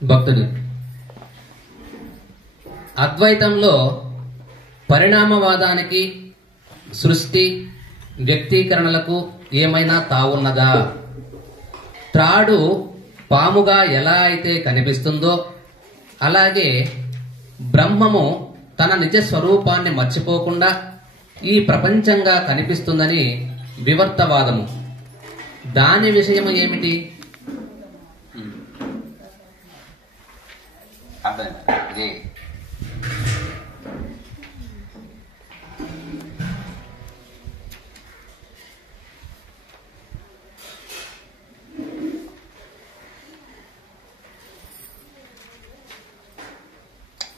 భక్తుడు అద్వైతంలో పరిణామవాదానికి సృష్టి వ్యక్తీకరణలకు ఏమైనా తావున్నదా? త్రాడు పాముగా ఎలా అయితే కనిపిస్తుందో అలాగే బ్రహ్మము తన నిజ స్వరూపాన్ని మర్చిపోకుండా ఈ ప్రపంచంగా కనిపిస్తుందని వివర్తవాదము. దాని విషయం ఏమిటి?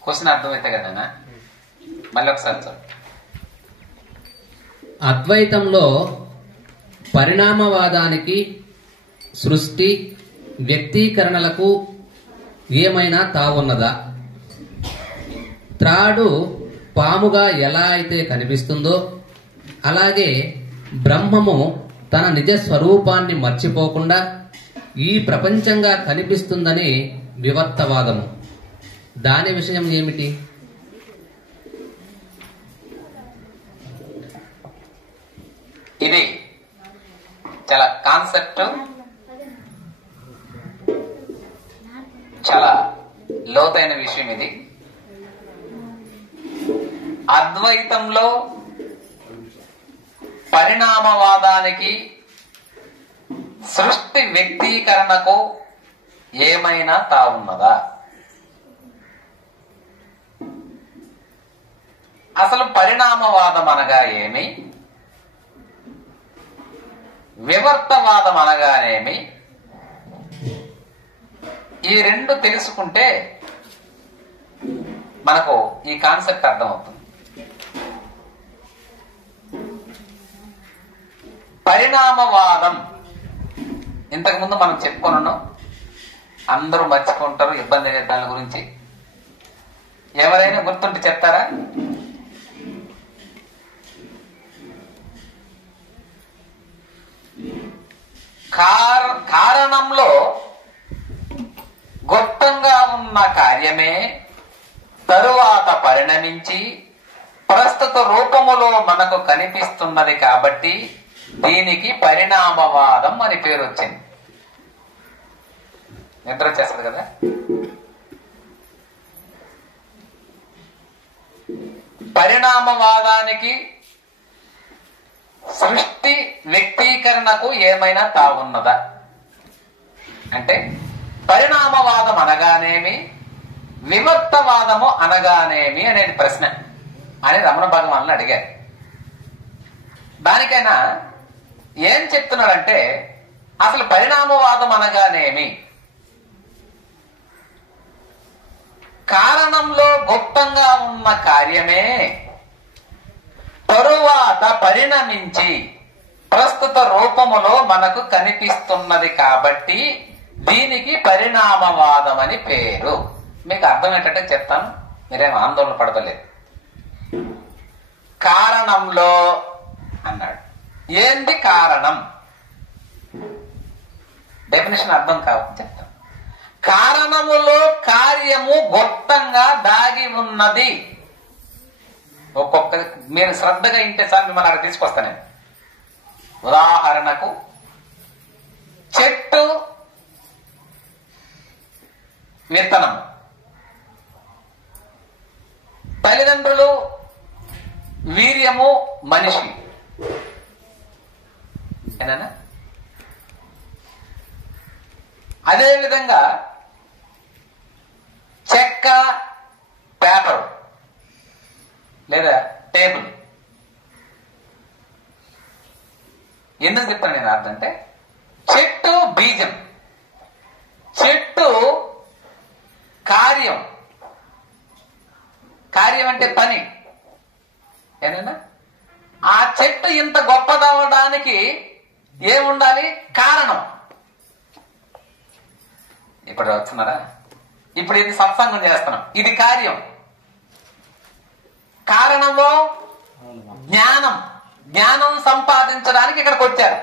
క్వశ్చన్ అర్థమైతే కదనా? మళ్ళీ ఒకసారి చూడండి. అద్వైతంలో పరిణామవాదానికి సృష్టి వ్యక్తీకరణలకు ఏమైనా తావున్నదా? త్రాడు పాముగా ఎలా అయితే కనిపిస్తుందో అలాగే బ్రహ్మము తన నిజ స్వరూపాన్ని మర్చిపోకుండా ఈ ప్రపంచంగా కనిపిస్తుందని వివర్తవాదము. దాని విషయం ఏమిటి? ఇది చాలా కాన్సెప్ట్, చాలా లోతైన విషయం. ఇది అద్వైతంలో పరిణామవాదానికి సృష్టి వ్యక్తీకరణకు ఏమైనా తావున్నదా? అసలు పరిణామవాదం అనగా ఏమి, వివర్తవాదం అనగానేమి, ఈ రెండు తెలుసుకుంటే మనకు ఈ కాన్సెప్ట్ అర్థమవుతుంది. పరిణామవాదం ఇంతకుముందు మనం చెప్పుకున్నాం, అందరూ మర్చిపోంటారు ఇబ్బంది అయ్యే దాని గురించి. ఎవరైనా గుర్తుంటే చెప్తారా? కారణంలో గుప్తంగా ఉన్న కార్యమే తరువాత పరిణమించి ప్రస్తుత రూపములో మనకు కనిపిస్తున్నది కాబట్టి దీనికి పరిణామవాదం అని పేరు వచ్చింది. నిద్ర వచ్చేస్తుంది కదా? పరిణామవాదానికి సృష్టి వ్యక్తీకరణకు ఏమైనా తావున్నదా అంటే పరిణామవాదం అనగానేమి, వివర్తవాదము అనగానేమి అనేది ప్రశ్న అని రమణ భగవాన్లు అడిగారు. దానికైనా ఏం చెప్తున్నాడంటే అసలు పరిణామవాదం అనగానేమి, కారణంలో గుప్తంగా ఉన్న కార్యమే తరువాత పరిణమించి ప్రస్తుత రూపములో మనకు కనిపిస్తున్నది కాబట్టి దీనికి పరిణామవాదం అని పేరు. మీకు అర్థం ఏంటంటే చెప్తాను, మీరేం ఆందోళన పడతలేదు. కారణంలో అన్నాడు. ఏంది కారణం? డెఫినేషన్ అర్థం కావచ్చు చెప్తాను. కారణములో కార్యము గుప్తంగా దాగి ఉన్నది. ఒక్కొక్క మీరు శ్రద్ధగా ఇంటే సార్ మిమ్మల్ని అక్కడ తీసుకొస్తా నేను. ఉదాహరణకు చెట్టు విత్తనం, తల్లిదండ్రులు వీర్యము మనిషి. ఏనా? అదేవిధంగా చెక్క పేపర్ లేదా టేబుల్. ఎందుకు చెప్తాను నేను అర్థం అంటే చెట్టు బీజం, చెట్టు కార్యం, కార్యం అంటే పని. ఏదైనా ఆ చెట్టు ఇంత గొప్పదవడానికి ఏముండాలి? కారణం. ఇప్పుడు వస్తున్నారా? ఇప్పుడు ఇది సత్సంగం చేస్తున్నాం, ఇది కార్యం. కారణంలో జ్ఞానం, జ్ఞానం సంపాదించడానికి ఇక్కడికి వచ్చారు.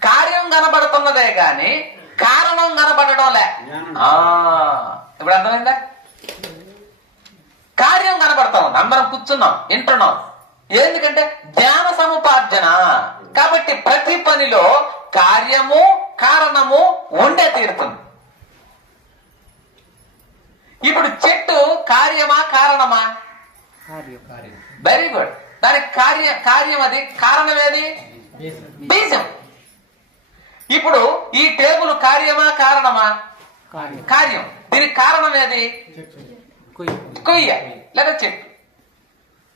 కార్యం కనబడుతున్నదే గాని కారణం కనబడడం లే. ఇప్పుడు అర్థమైందా? కార్యం కనబడతా ఉంది, అందరం కూర్చున్నాం వింటున్నాం. ఎందుకంటే జ్ఞాన సముపార్జన. కాబట్టి ప్రతి పనిలో కార్యము కారణము ఉండే తీరుతుంది. ఇప్పుడు చెట్టు కార్యమా కారణమా? Very good. దానికి కార్యం అది, కారణం ఏది? బీజం. ఇప్పుడు ఈ టేబుల్ కార్యమా కారణమా? కార్యం. దీనికి కారణం ఏది? కొయ్య లేదా చెట్టు.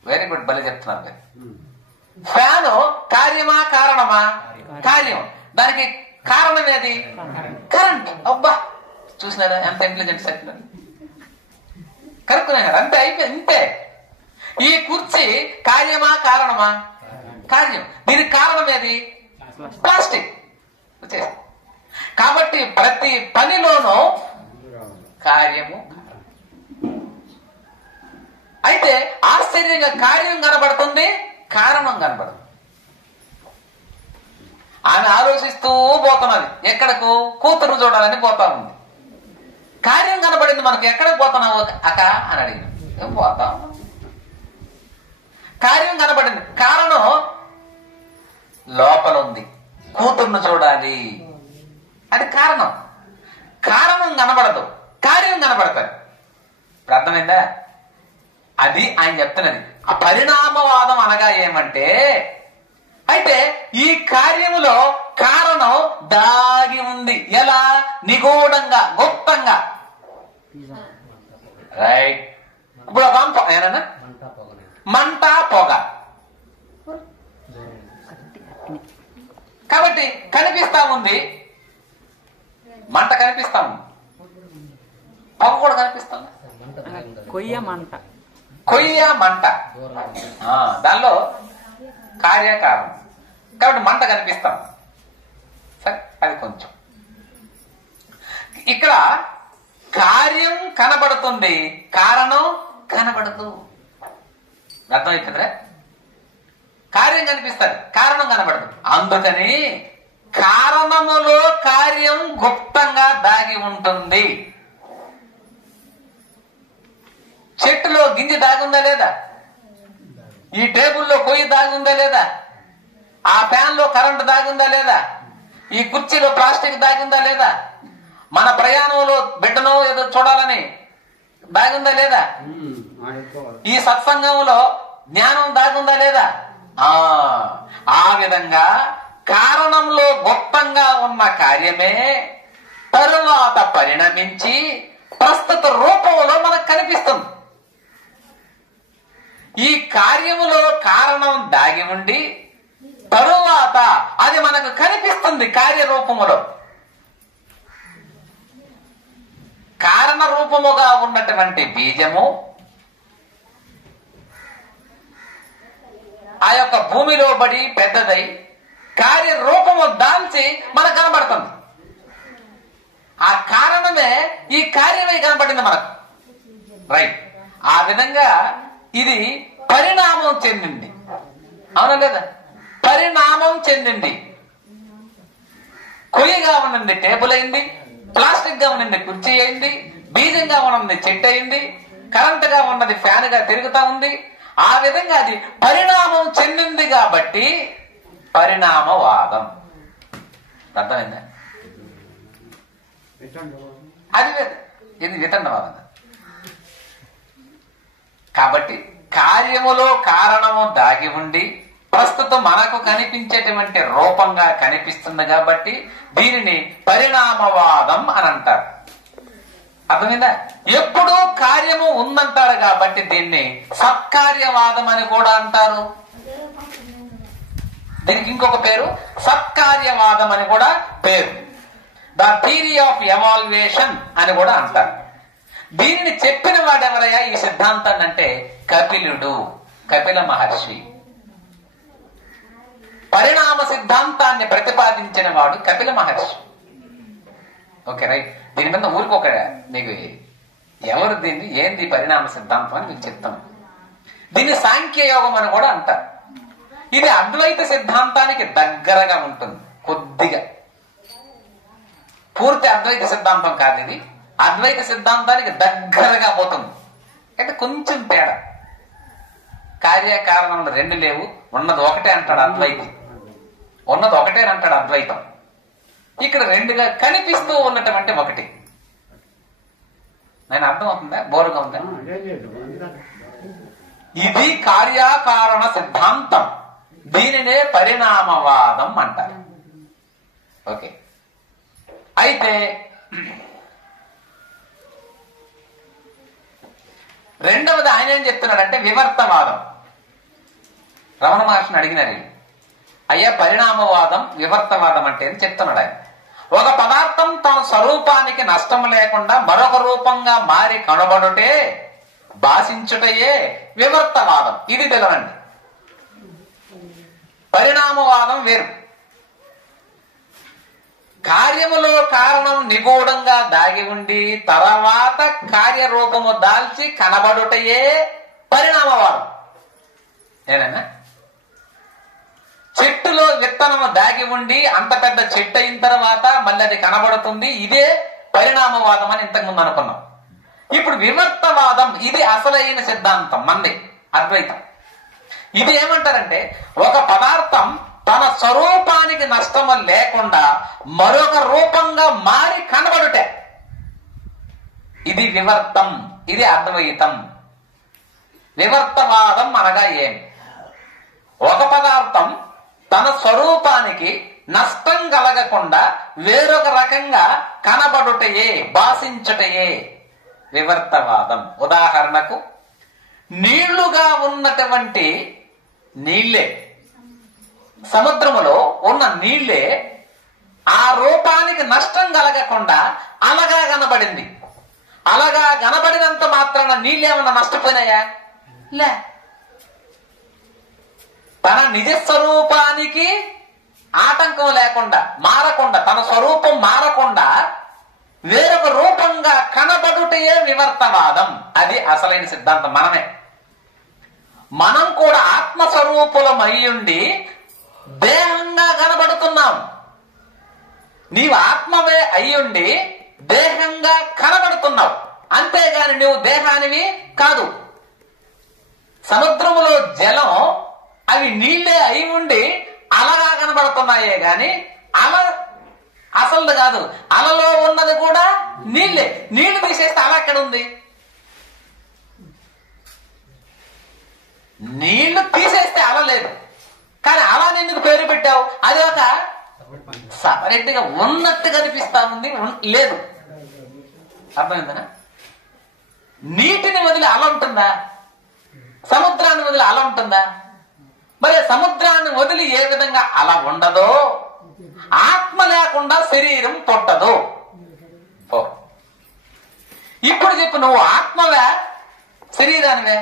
వెరీ గుడ్, భలే చెప్తున్నారు. ఫ్యాను కార్యమా కారణమా? కార్యం. దానికి కారణం ఏది? కరెంట్. అబ్బా, చూసినారా ఎంత ఇంటెలిజెంట్ చెప్పినారు, కరెక్ట్. అంతే, అయిపోయింది, ఇంతే. ఈ కుర్చీ కార్యమా కారణమా? కార్యం. దీనికి కారణం ఏది? ప్లాస్టిక్. కాబట్టి ప్రతి పనిలోనూ కార్యము. అయితే ఆశ్చర్యంగా కార్యం కనబడుతుంది, కారణం కనబడుతుంది. ఆమె ఆలోచిస్తూ పోతున్నది. ఎక్కడకు? కూతురు చూడాలని పోతా ఉంది. కార్యం కనబడింది మనకు. ఎక్కడికి పోతున్నావు అక్క అని అడిగిన. ఏం పోతాం? కార్యం కనబడింది, కారణం లోపల ఉంది. కూతుర్ను చూడాలి, అది కారణం. కారణం కనబడదు, కార్యం కనబడతారు. ఇప్పుడు అర్థమైందా? అది ఆయన చెప్తున్నది. ఆ పరిణామవాదం అనగా ఏమంటే, అయితే ఈ కార్యములో కారణం దాగి ఉంది. ఎలా? నిగూఢంగా, గుప్తంగా. రైట్. ఇప్పుడు ఒక ఏనన్నా మంట పొగ. కాబట్టి కనిపిస్తా ఉంది, మంట కనిపిస్తా ఉంది, పొగ కూడా కనిపిస్తుంది. కొయ్య మంట, దానిలో కార్యకారణం. కాబట్టి మంట కనిపిస్తాం. సరే, అది కొంచెం. ఇక్కడ కార్యం కనబడుతుంది, కారణం కనబడదు. అర్థమైపోతుందిరా? కార్యం కనిపిస్తుంది, కారణం కనబడదు. అందుకని కారణములో కార్యం గుప్తంగా దాగి ఉంటుంది. చెట్టులో గింజ దాగుందా లేదా? ఈ టేబుల్లో కొయ్యి దాగుందా లేదా? ఆ ఫ్యాన్ లో కరెంటు దాగుందా లేదా? ఈ కుర్చీలో ప్లాస్టిక్ దాగుందా లేదా? మన ప్రయాణంలో బిడ్డనో ఏదో చూడాలని దాగుందా లేదా? ఈ సత్సంగంలో జ్ఞానం దాగుందా లేదా? ఆ విధంగా కారణంలో గుప్తంగా ఉన్న కార్యమే తరువాత పరిణమించి ప్రస్తుత రూపంలో మనకు కనిపిస్తుంది. ఈ కార్యములో కారణం దాగి ఉండి తరువాత అది మనకు కనిపిస్తుంది కార్యరూపములో. కారణ రూపముగా ఉన్నటువంటి బీజము ఆ యొక్క భూమిలో బడి పెద్దదై కార్యరూపము దాల్చి మనకు కనబడుతుంది. ఆ కారణమే ఈ కార్యమై కనబడింది మనకు. రైట్. ఆ విధంగా ఇది పరిణామం చెందింది. అవునా లేదా? పరిణామం చెందింది. కొయ్యగా ఉన్నది టేబుల్ అయింది, ప్లాస్టిక్ గా ఉన్నది కుర్చీ అయింది, బీజంగా ఉన్నది చెట్టు అయింది, కరెంటుగా ఉన్నది ఫ్యాన్ గా తిరుగుతా ఉంది. ఆ విధంగా అది పరిణామం చెందింది కాబట్టి పరిణామవాదం. అర్థమైందా? అది ఇది వితండవాదం. కాబట్టి కార్యములో కారణము దాగి ఉండి ప్రస్తుతం మనకు కనిపించేటువంటి రూపంగా కనిపిస్తుంది కాబట్టి దీనిని పరిణామవాదం అని అంటారు. అర్థమైందా? ఎప్పుడూ కార్యము ఉందంటారు కాబట్టి దీన్ని సత్కార్యవాదం అని కూడా అంటారు. దీనికి ఇంకొక పేరు సత్కార్యవాదం అని కూడా పేరు. ద థియరీ ఆఫ్ ఎవాల్యుయేషన్ అని కూడా అంటారు. దీనిని చెప్పిన వాడెవరయ్యా ఈ సిద్ధాంతాన్ని అంటే కపిలుడు, కపిల మహర్షి. పరిణామ సిద్ధాంతాన్ని ప్రతిపాదించిన వాడు కపిల మహర్షి. Okay, right. దీని మీద ఊరికొక మీకు ఎవరు దీన్ని ఏంది పరిణామ సిద్ధాంతం అని మీకు చెప్తాను. దీన్ని సాంఖ్యయోగం అని కూడా అంటారు. ఇది అద్వైత సిద్ధాంతానికి దగ్గరగా ఉంటుంది కొద్దిగా. పూర్తి అద్వైత సిద్ధాంతం కాదు ఇది. అద్వైత సిద్ధాంతానికి దగ్గరగా పోతుంది. అంటే కొంచెం తేడా. కార్యకారణంలో రెండు లేవు, ఉన్నది ఒకటే అంటాడు అద్వైతి. ఉన్నది ఒకటే అంటాడు అద్వైతం. ఇక్కడ రెండుగా కనిపిస్తూ ఉన్నటువంటి ఒకటి. నేను అర్థం అవుతుందా? బోరుగా ఉందా? ఇది కార్యకారణ సిద్ధాంతం. దీనినే పరిణామవాదం అంటారు. ఓకే. అయితే రెండవది ఆయన ఏం చెప్తున్నాడంటే వివర్తవాదం. రమణ మహర్షిని అడిగినారు, అయ్యా పరిణామవాదం వివర్తవాదం అంటే అని చెప్తున్నాడు ఆయన. ఒక పదార్థం తన స్వరూపానికి నష్టం లేకుండా మరొక రూపంగా మారి కనబడుటే, భాషించుటయే వివర్తవాదం. ఇది తెలవండి. పరిణామవాదం వేరు. కార్యములో కారణం నిగూఢంగా దాగి ఉండి తర్వాత కార్యరూపము దాల్చి కనబడుటయే పరిణామవాదం. ఏదైనా చెట్టులో విత్తనము దాగి ఉండి అంత పెద్ద చెట్టు అయిన తర్వాత మళ్ళీ అది కనబడుతుంది. ఇదే పరిణామవాదం అని ఇంతకుముందు అనుకున్నాం. ఇప్పుడు వివర్తవాదం, ఇది అసలైన సిద్ధాంతం మంది అద్వైతం. ఇది ఏమంటారంటే ఒక పదార్థం తన స్వరూపానికి నష్టము లేకుండా మరొక రూపంగా మారి కనబడుటే, ఇది వివర్తం. ఇది అద్వైతం. వివర్తవాదం అనగా ఏమి? ఒక పదార్థం తన స్వరూపానికి నష్టం కలగకుండా వేరొక రకంగా కనబడుటయే, భాషించుటయే వివర్తవాదం. ఉదాహరణకు నీళ్లుగా ఉన్నటువంటి నీళ్లే, సముద్రములో ఉన్న నీళ్లే ఆ రూపానికి నష్టం కలగకుండా అలగా కనబడింది. అలగా కనబడినంత మాత్రాన నీళ్ళేమన్నా నష్టపోయినాయా? లే. తన నిజస్వరూపానికి ఆటంకం లేకుండా, మారకుండా, తన స్వరూపం మారకుండా వేరొక రూపంగా కనబడుటయే వివర్తవాదం. అది అసలైన సిద్ధాంతం. మనం కూడా ఆత్మస్వరూపులమయ్యుండి దేహంగా కనబడుతున్నాం. నీవు ఆత్మవే అయ్యుండి దేహంగా కనబడుతున్నావు, అంతేగాని నువ్వు దేహానివి కాదు. సముద్రములో జలం అవి నీళ్లే అయి ఉండి అలగా కనబడుతున్నాయే గాని అల అసలు కాదు. అలలో ఉన్నది కూడా నీళ్లే. నీళ్లు తీసేస్తే అల ఎక్కడ ఉంది? నీళ్లు తీసేస్తే అల లేదు. కానీ అలా ఎందుకు పేరు పెట్టావు? అది ఒక సపరేట్ గా ఉన్నట్టు కనిపిస్తా ఉంది, లేదు. అర్థమైందనా? నీటిని వదిలి అల ఉంటుందా? సముద్రాన్ని వదిలి అల ఉంటుందా? మరి సముద్రాన్ని వదిలి ఏ విధంగా అల ఉండదో ఆత్మ లేకుండా శరీరం పుట్టదు. ఇప్పుడు చెప్పు, నువ్వు ఆత్మవే శరీరానివే?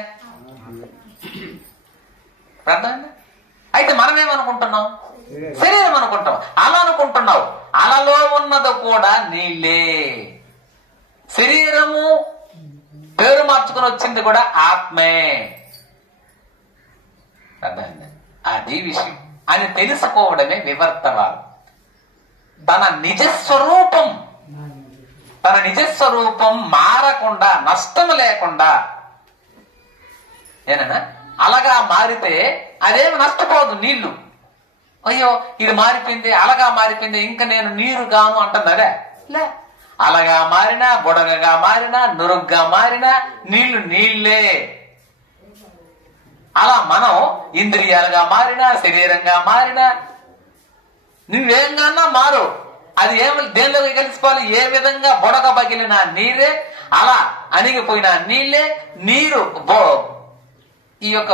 అర్థమైందా? అయితే మనమేమనుకుంటున్నాం? శరీరం అనుకుంటాం. అలా అనుకుంటున్నావు. అలలో ఉన్నది కూడా నీళ్ళే. శరీరము పేరు మార్చుకుని వచ్చింది కూడా ఆత్మే. అర్థమైందా? అది విషయం అని తెలుసుకోవడమే వివర్తవాదం. తన నిజస్వరూపం మారకుండా, నష్టం లేకుండా, ఏనా అలగా మారితే అదేమి నష్టపోదు. నీళ్లు అయ్యో ఇది మారిపోయింది, అలగా మారిపోయింది, ఇంకా నేను నీరు గాను అంటుంది. అదే లే. అలగా మారినా, బుడగగా మారినా, నురుగ్గా మారినా నీళ్లు నీళ్లే. అలా మనం ఇంద్రియాలుగా మారినా, శరీరంగా మారినా, నువ్వేంగా మారు. అది దేనిలోకి కలిసిపోవాలి? ఏ విధంగా బుడగ పగిలిన నీరే, అలా అణిగిపోయిన నీళ్లే. నీరు ఈ యొక్క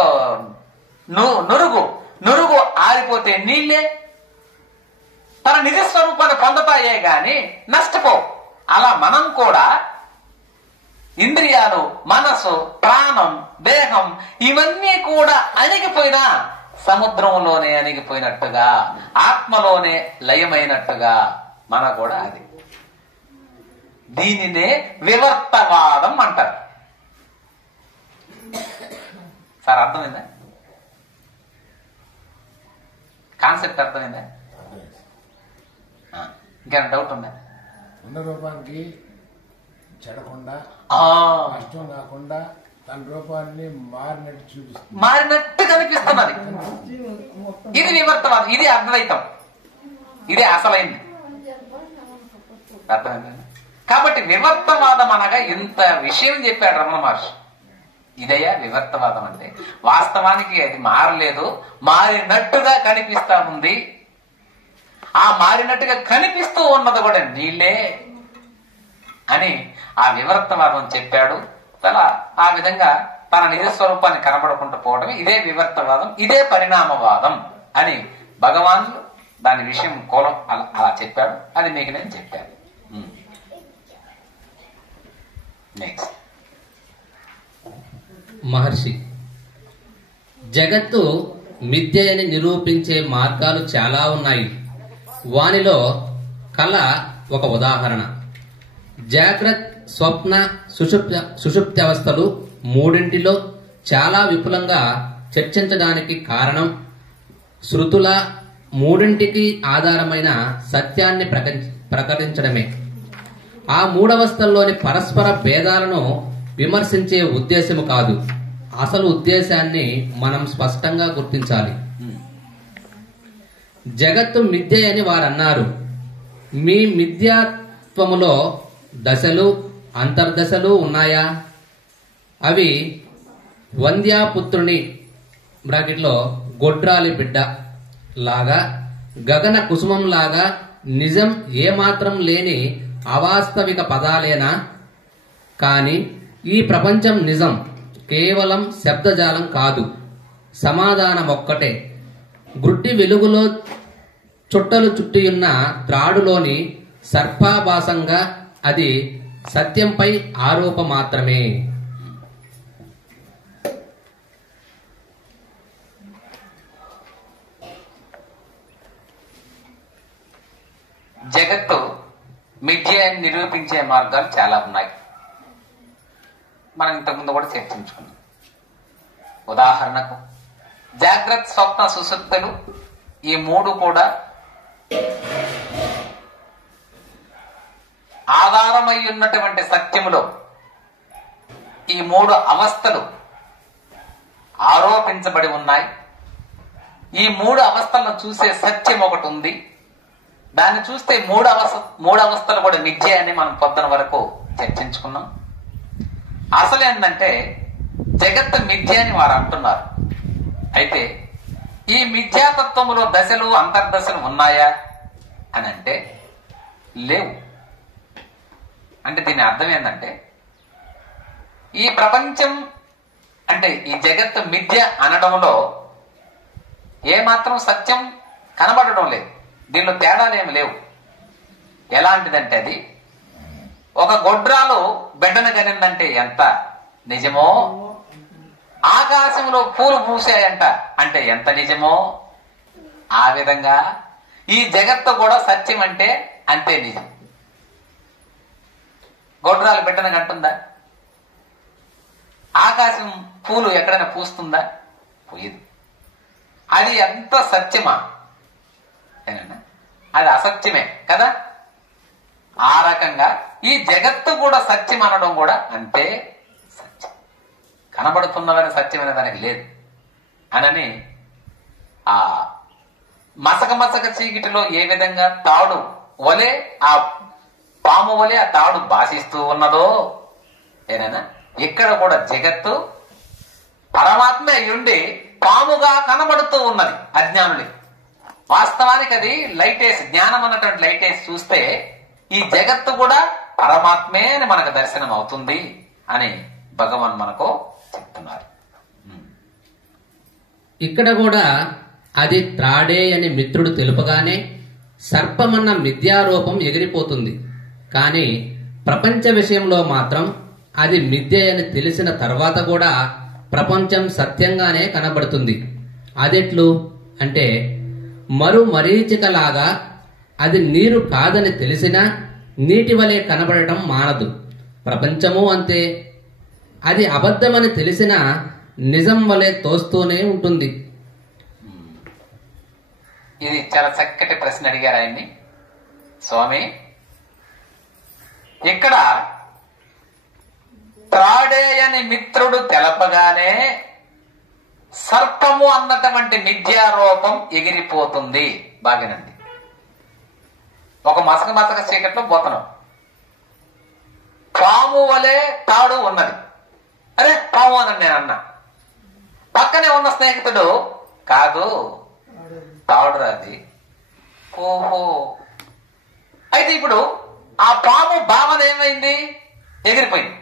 నురుగు ఆరిపోతే నీళ్లే. తన నిజస్వరూపాన్ని పొందతాయే గాని నష్టపో. అలా మనం కూడా ఇంద్రియాలు, మనసు, ప్రాణం, దేహం ఇవన్నీ కూడా అణిగిపోయినా సముద్రంలోనే అణిగిపోయినట్టుగా, ఆత్మలోనే లయమైనట్టుగా మన కూడా అది. దీనినే వివర్తవాదం అంటారు. సార్ అర్థమైందా? కాన్సెప్ట్ అర్థమైందా? ఇంకేమైనా డౌట్ ఉందా? ఉన్న రూపానికి చెడకుండా నష్టం కాకుండా తన రూపాన్ని మారినట్టు చూపిస్తుంది, మారినట్టు కనిపిస్తున్నది. ఇది వివర్తవాదం, ఇది అద్వైతం, ఇదే అసలైంది. అర్థమైందండి? కాబట్టి వివర్తవాదం అనగా ఇంత విషయం చెప్పాడు రమణ మహర్షి. ఇదయ్యా వివర్తవాదం అంటే. వాస్తవానికి అది మారలేదు, మారినట్టుగా కనిపిస్తా ఉంది. ఆ మారినట్టుగా కనిపిస్తూ ఉన్నది కూడా నీళ్లే అని ఆ వివర్తవాదం చెప్పాడు. అలా ఆ విధంగా తన నిజ స్వరూపాన్ని కనబడకుండా పోవడం ఇదే వివర్తవాదం, ఇదే పరిణామవాదం అని భగవానుడు దాని విషయం కోలం అలా చెప్పాడు. అది మీకు నేను చెప్పాను. నెక్స్ట్ మహర్షి, జగత్తు మిథ్య అని నిరూపించే మార్గాలు చాలా ఉన్నాయి. వానిలో కళ ఒక ఉదాహరణ. జాగ్రత్త, స్వప్న, సుషుప్తి అవస్థలు మూడింటిలో చాలా విపులంగా చర్చించడానికి కారణం శృతుల మూడింటికి ఆధారమైన సత్యాన్ని ప్రకటించడమే. ఆ మూడవస్థల్లోని పరస్పర భేదాలను విమర్శించే ఉద్దేశము కాదు, అసలు ఉద్దేశాన్ని మనం స్పష్టంగా గుర్తించాలి. జగత్తు మిథ్య అని వారన్నారు. మీ మిథ్యాత్వములో దశలు, అంతర్దశలు ఉన్నాయా? అవి వంద్యాపుత్రుని బ్రాకెట్లో గొడ్రాలి బిడ్డ లాగా, గగన కుసుమం లాగా నిజం ఏమాత్రం లేని అవాస్తవిక పదాలేనా? కాని ఈ ప్రపంచం నిజం, కేవలం శబ్దజాలం కాదు. సమాధానం ఒక్కటే. గుడ్డి వెలుగులో చుట్టలు చుట్టియున్న త్రాడులోని సర్పాభాసంగా అది సత్యంపై ఆరోప మాత్రమే. జగత్తు మిథ్య అని నిరూపించే మార్గాలు చాలా ఉన్నాయి. మనం ఇంతకుముందు కూడా చర్చించుకున్నాం. ఉదాహరణకు జాగ్రత్త, స్వప్న, సుషుప్తులు ఈ మూడు కూడా ఆధారమై ఉన్నటువంటి సత్యములో ఈ మూడు అవస్థలు ఆరోపించబడి ఉన్నాయి. ఈ మూడు అవస్థలను చూసే సత్యం ఒకటి ఉంది. దాన్ని చూస్తే మూడు అవస్థలు కూడా మిథ్య అని మనం పొద్దున వరకు చర్చించుకున్నాం. అసలు ఏంటంటే జగత్తు మిథ్య అని వారు అంటున్నారు. అయితే ఈ మిథ్యాతత్వములో దశలు, అంతర్దశలు ఉన్నాయా అని అంటే లేవు. అంటే దీని అర్థం ఏంటంటే ఈ ప్రపంచం అంటే ఈ జగత్తు మిథ్య అనడంలో ఏమాత్రం సత్యం కనబడడం లేదు. దీనిలో తేడాలేమి లేవు. ఎలాంటిదంటే అది ఒక గొడ్రాలు బిడ్డను కనిందంటే ఎంత నిజమో, ఆకాశంలో పూలు పూసాయంట అంటే ఎంత నిజమో, ఆ విధంగా ఈ జగత్తు కూడా సత్యం అంటే అంతే నిజం. గొడ్రాలు బిడ్డను కంటుందా? ఆకాశం పూలు ఎక్కడైనా పూస్తుందా? పోయేది. అది ఎంత సత్యమా? అది అసత్యమే కదా. ఆ రకంగా ఈ జగత్తు కూడా సత్యం అనడం కూడా అంతే సత్యం. కనబడుతున్నదని సత్యమైన దానికి లేదు అనని ఆ మసక చీకటిలో ఏ విధంగా తాడు వలె ఆ పాము వలె ఆ తాడు భాషిస్తూ ఉన్నదో ఏనైనా ఇక్కడ కూడా జగత్తు పరమాత్మ అయ్యుండి పాముగా కనబడుతూ ఉన్నది అజ్ఞానులే. వాస్తవానికి అది లైట్ వేసి, జ్ఞానం అన్నటువంటి లైట్ వేసి చూస్తే ఈ జగత్తు కూడా పరమాత్మే అని మనకు దర్శనం అవుతుంది అని భగవాన్ మనకు చెప్తున్నారు. ఇక్కడ కూడా అది త్రాడే అని మిత్రుడు తెలుపగానే సర్పమన్న మిథ్యారూపం ఎగిరిపోతుంది. కానీ ప్రపంచ విషయంలో మాత్రం అది మిథ్య అని తెలిసిన తర్వాత కూడా ప్రపంచం సత్యంగానే కనబడుతుంది. అదెట్లు అంటే మరీచికలాగా అది నీరు కాదని తెలిసినా నీటి వలె కనబడటం మానదు. ప్రపంచము అంతే. అది అబద్ధమని తెలిసినా నిజం వలె తోస్తూనే ఉంటుంది. ఇది చాలా చక్కటి ప్రశ్న అడిగారు ఆయన్ని. స్వామి, ఇక్కడ త్రాడేయని మిత్రుడు తెలపగానే సర్పము అన్నటువంటి మిథ్యారూపం ఎగిరిపోతుంది. బాగానండి. ఒక మసక చీకట్లో పోతున్నాం, పాము వలె తాడు ఉన్నది. అరే పాము అని నేను అన్నా. పక్కనే ఉన్న స్నేహితుడు కాదు తాడు రాది. ఓహో, అయితే ఇప్పుడు ఆ పాము భావన ఏమైంది? ఎగిరిపోయింది.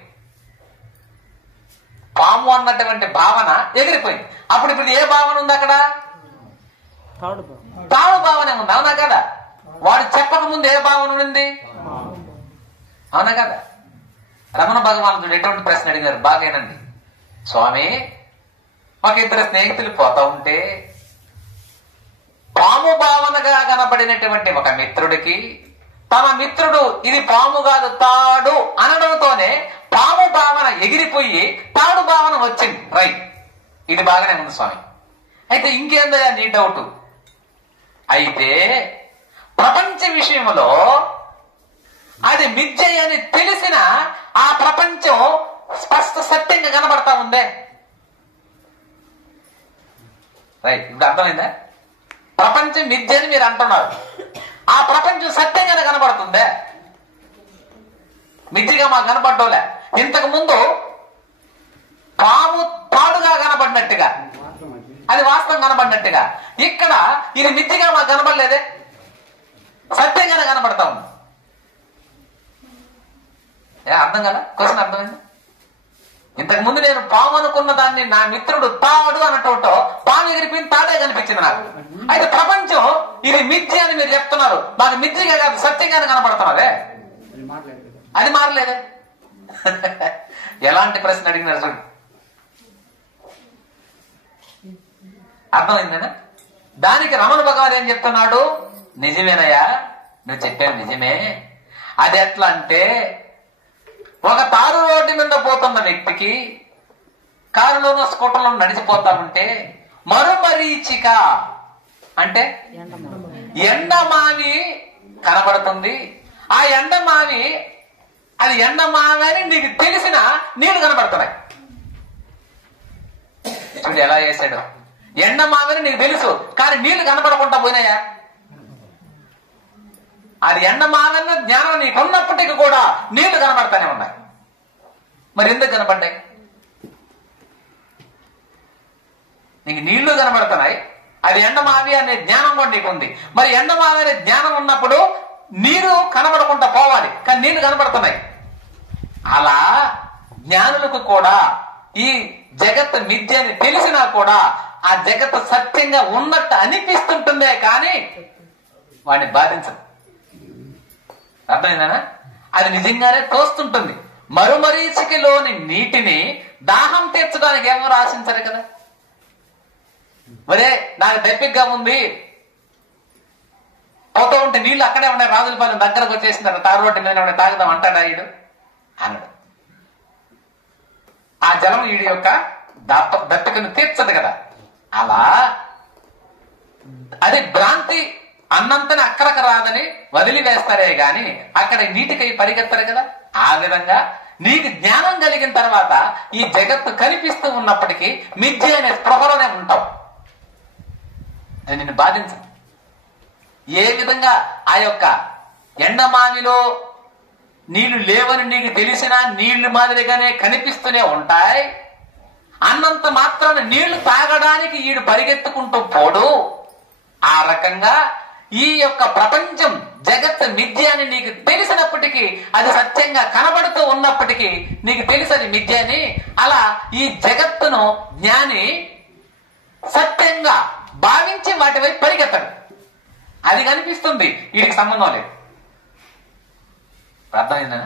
పాము అన్నటువంటి భావన ఎగిరిపోయింది. ఇప్పుడు ఏ భావన ఉంది అక్కడ? తాడు భావనే ఉంది. అవునా కదా? వాడు చెప్పక ముందు ఏ భావన ఉంది? అవునా కదా? రమణ భగవానుడు ఎటువంటి ప్రశ్న అడిగారు? బాగేనండి స్వామి, మాకు ఇద్దరు స్నేహితులు పోతా ఉంటే పాము భావనగా కనబడినటువంటి ఒక మిత్రుడికి తన మిత్రుడు ఇది పాము కాదు తాడు అనడంతోనే పాము భావన ఎగిరిపోయి తాడు భావన వచ్చింది. రైట్, ఇది బాగానే ఉంది స్వామి. అయితే ఇంకేందయ్యా నీ డౌట్? అయితే ప్రపంచ విషయంలో అది మిథ్య అని తెలిసిన ఆ ప్రపంచం స్పష్ట సత్యంగా కనబడతా ఉందే. రైట్, ఇప్పుడు అర్థమైందా? ప్రపంచం మిథ్య అని మీరు అంటున్నారు, ఆ ప్రపంచం సత్యంగానే కనబడుతుందే. మిథ్యగా మాకు కనబడ్డోలే. ఇంతకు ముందు పాము తాడుగా కనబడినట్టుగా, అది వాస్తవం కనబడినట్టుగా, ఇక్కడ ఇది మిథ్యగా మాకు కనబడలేదే, సత్యంగానే కనబడతా ఉంది. అర్థం కదా? క్వశ్చన్ అర్థమైంది? ఇంతకు ముందు నేను పాము అనుకున్న దాన్ని నా మిత్రుడు తాడు అన్నట్టు పాము ఎగిరిపోయింది, తాడే కనిపించింది నాకు. అయితే ప్రపంచం ఇది మిథ్య అని మీరు చెప్తున్నారు, మాకు మిథ్యగా కాదు సత్యంగానే కనబడుతున్నదే, అది మారలేదే. ఎలాంటి ప్రశ్న అడిగినారు చూడు. అర్థమైందేనా? దానికి రమణ భగవాన్ ఏం చెప్తున్నాడు? నిజమేనయ్యా, నువ్వు చెప్పాను నిజమే. అది ఎట్లా అంటే, ఒక తారు రోడ్డు మీద పోతున్న వ్యక్తికి కారులోనో స్కూటర్లో నడిచిపోతా ఉంటే మరుమరీచిక అంటే ఎండమావి కనబడుతుంది. ఆ ఎండమావి అది ఎండమావి అని నీకు తెలిసిన నీళ్లు కనబడుతున్నాయి. చూడు ఎలా చేశాడు. ఎండమావి అని నీకు తెలుసు, కానీ నీళ్లు కనబడకుండా పోయినాయా? అది ఎండమావన్న జ్ఞానం నీకు ఉన్నప్పటికీ కూడా నీళ్లు కనబడతానే ఉన్నాయి. మరి ఎందుకు కనబడ్డాయి? నీకు నీళ్లు కనబడుతున్నాయి, అది ఎండమావి అనే జ్ఞానం కూడా నీకు ఉంది. మరి ఎండమావి అనే జ్ఞానం ఉన్నప్పుడు నీరు కనబడకుండా పోవాలి, కానీ నీళ్లు కనబడుతున్నాయి. అలా జ్ఞానులకు కూడా ఈ జగత్ మిథ్య అని తెలిసినా కూడా ఆ జగత్ సత్యంగా ఉన్నట్టు అనిపిస్తుంటుందే కానీ వాడిని బాధించదు. అర్థమైందా? అది నిజంగానే తోస్తుంటుంది. మరుమరీచికలోని నీటిని దాహం తీర్చడానికి ఎవరు ఆశించరు కదా. మరే నాకు దప్పిగ్గా ఉంది, పోతూ ఉంటే నీళ్లు అక్కడే ఉన్నాయి, రాజులపాలెం దగ్గరకు వచ్చేసినారు, తారు రోడ్డు మీద తాగుదాం అంటాడా ఈడు? అన్నాడు. ఆ జలం ఈడి యొక్క దప్పికను తీర్చదు కదా. అలా అది భ్రాంతి అన్నంతని అక్కడకు రాదని వదిలివేస్తారే గాని అక్కడ నీటికై పరిగెత్తారు కదా. ఆ విధంగా నీకు జ్ఞానం కలిగిన తర్వాత ఈ జగత్తు కనిపిస్తూ ఉన్నప్పటికీ మిథ్య అనే స్పృహలోనే ఉంటావు. అది నిన్ను బాధించదు. ఏ విధంగా ఆ యొక్క ఎండమావిలో నీళ్లు లేవని నీకు తెలిసినా నీళ్లు మాదిరిగానే కనిపిస్తూనే ఉంటాయి. అన్నంత మాత్రాన నీళ్లు తాగడానికి ఈడు పరిగెత్తుకుంటూ పోడు. ఆ రకంగా ఈ యొక్క ప్రపంచం జగత్ మిథ్య అని నీకు తెలిసినప్పటికీ, అది సత్యంగా కనబడుతూ ఉన్నప్పటికీ నీకు తెలిసది మిథ్య అని, అలా ఈ జగత్తును జ్ఞాని సత్యంగా భావించి వాటి వైపు పరిగెత్తడు. అది కనిపిస్తుంది, వీడికి సంబంధం లేదు. అర్థమైందా?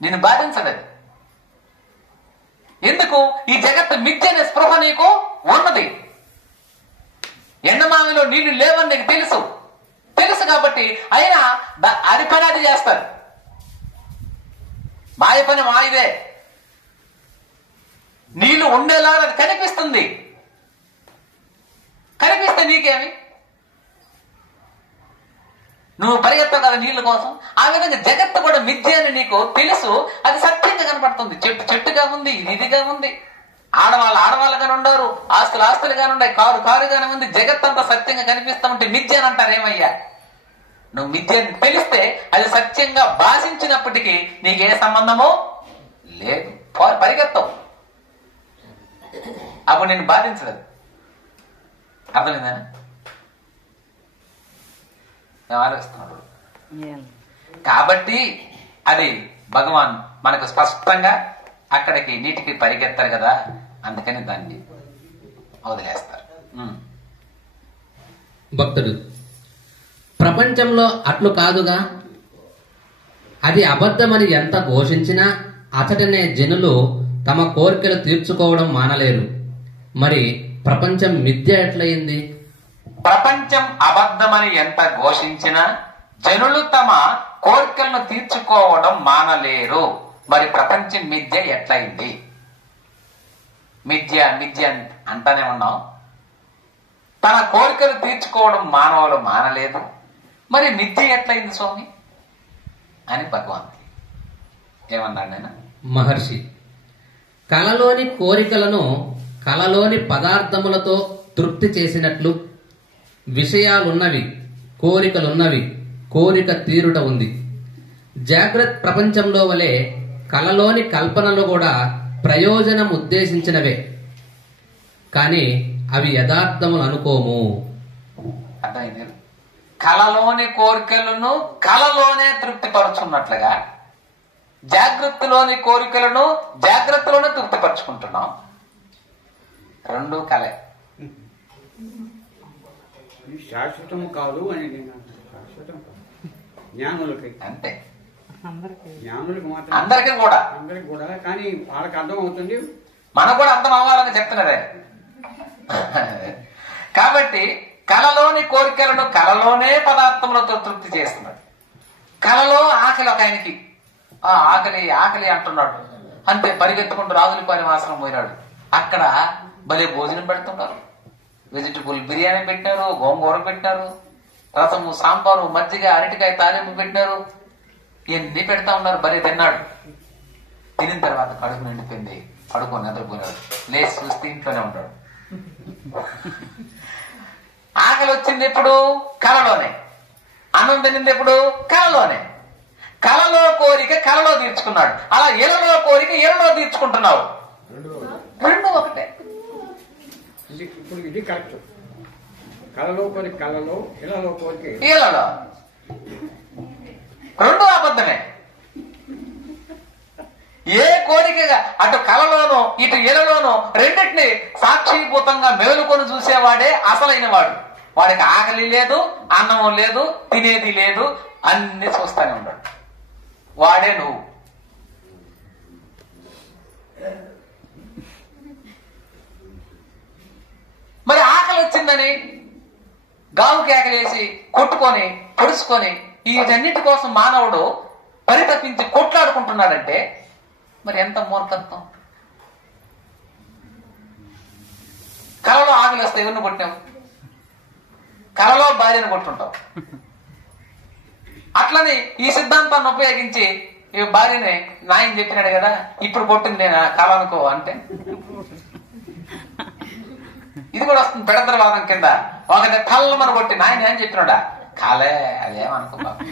నిన్ను బాధించదు అది. ఎందుకు? ఈ జగత్తు మిథ్య అనే స్పృహ నీకు ఉన్నది. ఎండమావిలో నీళ్లు లేవని నీకు తెలుసు కాబట్టి అయినా అది పని అది చేస్తారు. మాయ పని మాయదే. నీళ్లు ఉండేలా అది కనిపిస్తుంది, కనిపిస్తే నీకేమి? నువ్వు పరిగెత్తావు కదా నీళ్ల కోసం. ఆ విధంగా జగత్తు కూడా మిథ్య అని నీకు తెలుసు, అది సత్యంగా కనపడుతుంది. చెట్టు చెట్టుగా ఉంది, ఇదిగా ఉంది, ఆడవాళ్ళు ఆడవాళ్ళుగానే ఉండరు, ఆస్తులు ఆస్తులుగానే ఉన్నాయి, కారు కారుగానే ఉంది. జగత్ అంతా సత్యంగా కనిపిస్తా ఉంటే మిథ్య అని అంటారు. ఏమయ్యా, నువ్వు మిథ్య అని తెలిస్తే అది సత్యంగా భాషించినప్పటికీ నీకే సంబంధమో లేదు, పరిగెత్తావు, అప్పుడు నేను బాధించలేదు. అర్థమైందా? మేము ఆలోచిస్తున్నాడు. కాబట్టి అది భగవాన్ మనకు స్పష్టంగా అక్కడికి నీటికి పరిగెత్తారు కదా, అందుకని దాన్ని వదిలేస్తారు. భక్తుడు ప్రపంచంలో అట్లు కాదుగా, అది అబద్ధమని ఎంత ఘోషించినా అతడినే జనులు తమ కోరికలు తీర్చుకోవడం మానలేరు. మరి ప్రపంచం మిథ్య ఎట్లయింది? ప్రపంచం అబద్ధమని ఎంత ఘోషించినా జనులు తమ కోరికలను తీర్చుకోవడం మానలేరు. మరి ప్రపంచం మిథ్య ఎట్లయింది? మిథ్య మిథ్య అంటానే ఉన్నాం. తన కోరికలు తీర్చుకోవడం మానవులు మానలేదు, మరి మిథ్య ఎట్లయింది స్వామి అని భగవాన్ ఏమన్నాడు? నేను మహర్షి, కలలోని కోరికలను కలలోని పదార్థములతో తృప్తి చేసినట్లు విషయాలున్నవి, కోరికలున్నవి, కోరిక తీరుట ఉంది. జాగ్రత్త ప్రపంచంలో వలె కలలోని కల్పనలు కూడా ప్రయోజనం ఉద్దేశించినవే, కానీ అవి యథార్థములు అనుకోము. అర్థమైంది? కలలోని కోరికలను కలలోనే తృప్తిపరుచున్నట్లుగా జాగ్రత్తలోని కోరికలను జాగ్రత్తలోనే తృప్తిపరుచుకుంటున్నాం. రెండు కలే. శాశ్వతం కాదు అని నేను శాశ్వతం జ్ఞానులకి అంతే, జ్ఞానులకి మాత్రం, అందరికీ కూడా అందరికి కూడా, కానీ వాళ్ళకి అర్థం అవుతుంది, మనకు కూడా అర్థం అవ్వాలని చెప్తున్నదే. కాబట్టి కలలోని కోరికలను కలలోనే పదార్థములతో తృప్తి చేస్తున్నాడు. కలలో ఆకలి ఒక ఆయనకి, ఆకలి ఆకలి అంటున్నాడు, అంతే పరిగెత్తుకుంటూ రాజులపాలెం ఆశ్రమం పోయినాడు. అక్కడ భలే భోజనం పెడుతున్నారు, వెజిటబుల్ బిర్యానీ పెట్టినారు, గోంగూర పెట్టినారు, రసము, సాంబారు, మజ్జిగ, అరటికాయ తాలింపు పెట్టినారు, ఇవన్నీ పెడతా ఉన్నారు. భలే తిన్నాడు. తినిన తర్వాత కడుపు నిండిపోయింది, పడుకొని నిద్రపోయినాడు. లేచి చూస్తే ఇంట్లోనే ఉంటాడు. ఆకలి వచ్చింది ఎప్పుడు? కలలోనే. అన్నం తినింది ఎప్పుడు? కలలోనే. కలలో కోరిక కలలో తీర్చుకున్నాడు. అలా ఎలలో కోరిక ఎలలో తీర్చుకుంటున్నావు. రెండు ఒకటే. ఇప్పుడు ఇది కరెక్ట్. కలలో కోరిక కలలో, ఇలలో కోరిక ఇలలో, రెండు అబద్ధమే. ఏ కోరికగా అటు కలలోనో ఇటు ఎలలోనో రెండింటిని సాక్షిభూతంగా మేలుకొని చూసేవాడే అసలైన వాడు. వాడికి ఆకలి లేదు, అన్నము లేదు, తినేది లేదు, అన్ని చూస్తానే ఉన్నాడు. వాడే నువ్వు. మరి ఆకలి వచ్చిందని గావుకి ఆకలేసి కొట్టుకొని పొడుచుకొని వీటన్నిటి కోసం మానవుడు పరితపించి కొట్లాడుకుంటున్నాడంటే మరి ఎంత మూర్ఖత్వం. కలలో ఆకలి వస్తే ఎవరిని కొట్టావు? కలలో భార్యను కొట్టుంటావు. అట్లని ఈ సిద్ధాంతాన్ని ఉపయోగించి ఈ భార్యని నాయన చెప్పినాడు కదా, ఇప్పుడు కొట్టింది నేను కళ అనుకో అంటే ఇది కూడా వస్తుంది పెడతరవాదం కింద. ఒకటి కళ్ళమని కొట్టి నాయన ఏం చెప్పినాడా, కాలే అదేమనుకో బాబు.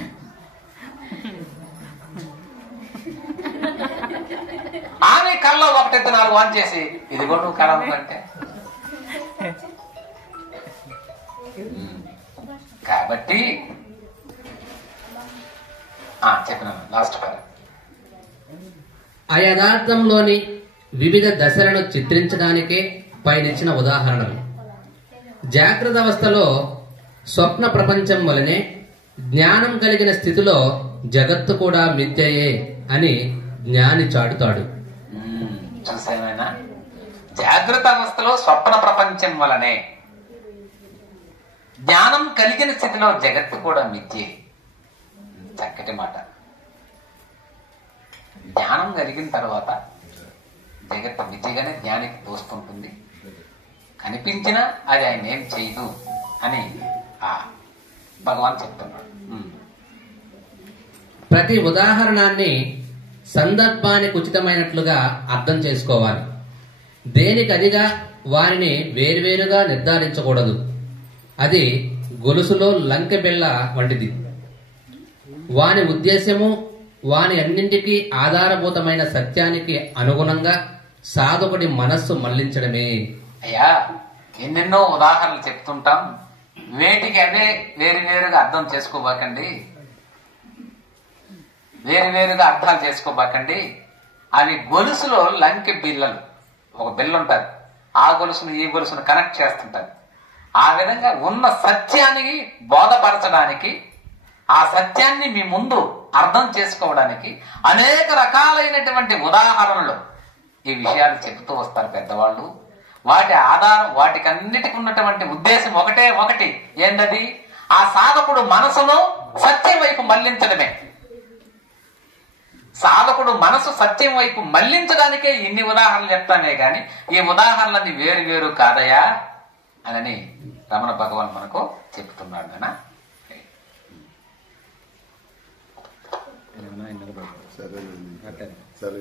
ఆమె కళ్ళలో ఒకటెత్తి 4 ఆన్ చేసి ఇది కూడా నువ్వు కళ అనుకుంటే. కాబట్టి చెప్పినాను లాస్ట్ పార. అయథార్థంలోని వివిధ దశలను చిత్రించడానికే పైనిచ్చిన ఉదాహరణలు. జాగ్రత్త అవస్థలో స్వప్న ప్రపంచం వలనే జ్ఞానం కలిగిన స్థితిలో జగత్తు కూడా మిథ్యయే అని జ్ఞాని చాటుతాడు. చూసేమైనా జాగ్రత్త అవస్థలో స్వప్న ప్రపంచం వలనే జ్ఞానం కలిగిన స్థితిలో జగత్తు కూడా మిథ్యే. చక్కటి మాట. జ్ఞానం కలిగిన తర్వాత జగత్తు మిథ్యగానే జ్ఞానికి తోస్తుంటుంది. కనిపించినా అది ఆయన ఏం చేయదు అని భగవాన్ చెప్తున్నాడు. ప్రతి ఉదాహరణాన్ని సందర్భానికి ఉచితమైనట్లుగా అర్థం చేసుకోవాలి. దేనికదిగా వారిని వేరువేరుగా నిర్ధారించకూడదు. అది గొలుసులో లంకె బిళ్ళ వంటిది. వాని ఉద్దేశము వాని అన్నింటికీ ఆధారభూతమైన సత్యానికి అనుగుణంగా సాధకుడి మనస్సు మళ్లించడమే. అయ్యా, ఎన్నెన్నో ఉదాహరణలు చెప్తుంటాం. వేటికి అదే వేరువేరుగా అర్థం చేసుకోబాకండి, వేరువేరుగా అర్థాలు చేసుకోబాకండి. అవి గొలుసులో లంకె బిళ్ళలు. ఒక బిల్ల ఉంటుంది, ఆ గొలుసును ఈ గొలుసును కనెక్ట్ చేస్తుంటది. ఆ విధంగా ఉన్న సత్యానికి బోధపరచడానికి, ఆ సత్యాన్ని మీ ముందు అర్థం చేసుకోవడానికి అనేక రకాలైనటువంటి ఉదాహరణలు ఈ విషయాలు చెబుతూ వస్తారు పెద్దవాళ్ళు. వాటి ఆధారం, వాటికన్నిటికి ఉన్నటువంటి ఉద్దేశం ఒకటి. ఏంటది? ఆ సాధకుడు మనసును సత్యం వైపు మళ్లించడమే. సాధకుడు మనసు సత్యం వైపు మళ్లించడానికే ఇన్ని ఉదాహరణలు చెప్తామే గాని ఈ ఉదాహరణలన్నీ వేరు వేరు కాదయా అని రమణ భగవాన్ మనకు చెప్తున్నాడు. నాన్న సరే.